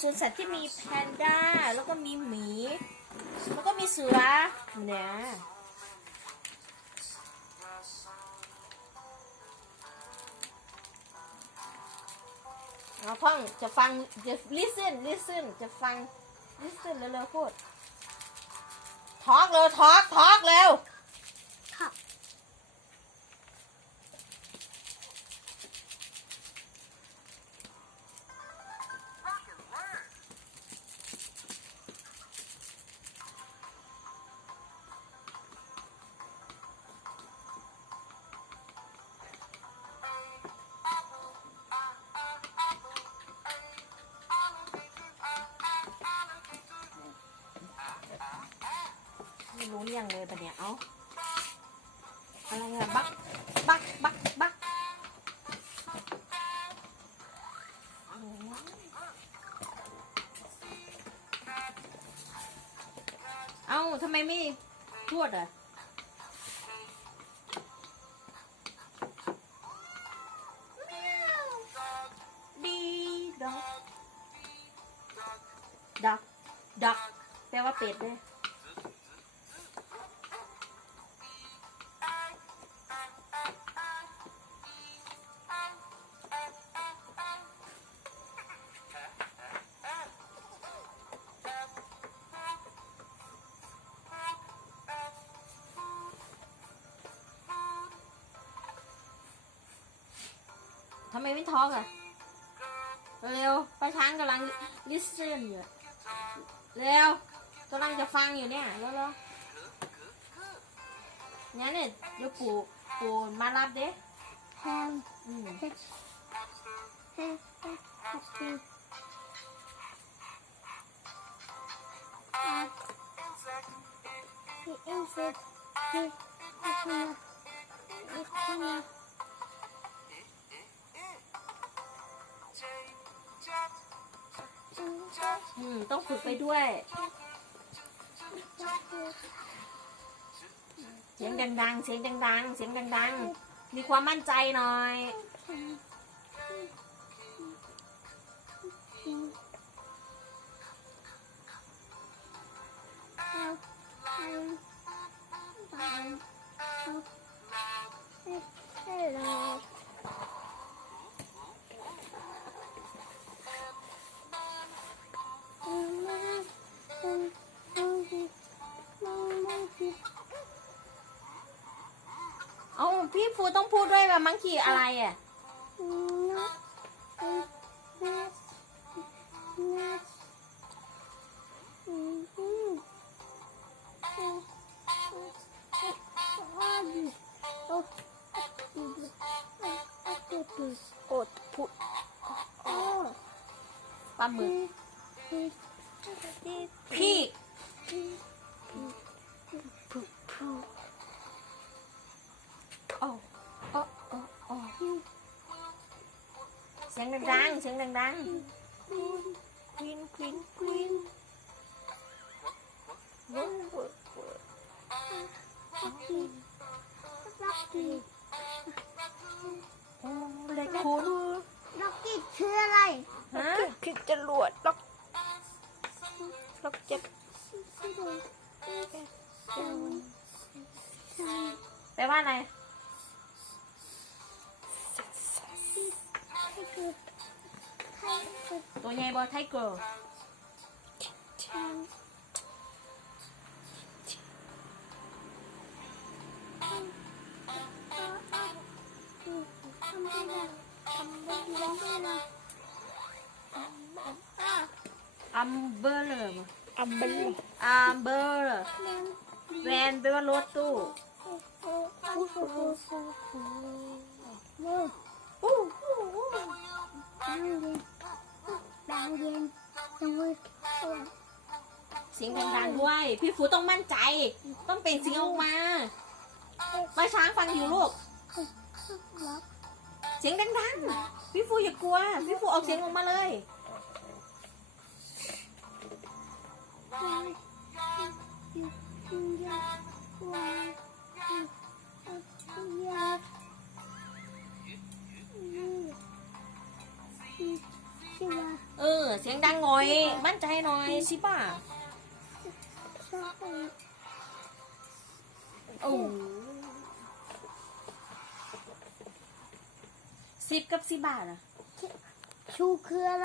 สวนสัตว์ที่มีแพนด้า แล้วก็มีหมี แล้วก็มีเสือเนี่ยเอาพ่องจะฟังจะ listen listen จะฟัง listen เร็วๆพูด talk เร็ว talk talk เร็ว ไม่รู้เงเลยปะเนี่ยเอาอะไรอะบักบักบักบักเอาทำไมไม่พูดอะดีดอกดักดักแปลว่าเป็ดเลย ทำไมไม่ท้องอะ เร็วป้าช้างกำลัง listen อยู่เร็วกำลังจะฟังอยู่เนี่ยเร็วเร็วงั้นเนี่ยเดี๋ยวปู่ปู่มารับเด้แฮมอืมแฮมแฮมแฮม อืมต้องฝึกไปด้วยเสียงดังๆ เสียงดังๆ เสียงดังๆ มีความมั่นใจหน่อย พี่ฟูต้องพูดด้วยว่ามังคีอะไรอะกดพุดปลาหมึก พี่ โอ้โอ้โอ้โอ้เสียงดังๆเสียงดังๆควินควินควินเวิร์กเวิร์กเวิร์กโอ้เล็กคุณล็อกกี้คืออะไรฮะคือจรวดล็อกล็อกเจ็บแปลว่าอะไร ตัวใหญ่บอไทเกิลอั นแปลว่ารถตู้ดังเย็นดังเย็นดังเย็นเสียงดังๆด้วย พี่ฟูต้องมั่นใจ ต้องเป็นเสียงออกมาป้าช้างฟังอยู่ลูก เสียงดังๆ พี่ฟูอย่ากลัว พี่ฟูออกเสียงออกมาเลยเออ เสียงดังหน่อย มั่นใจหน่อยชิบ้าชอบโอ้สิบกับสิบบาทอะชูคืออะไร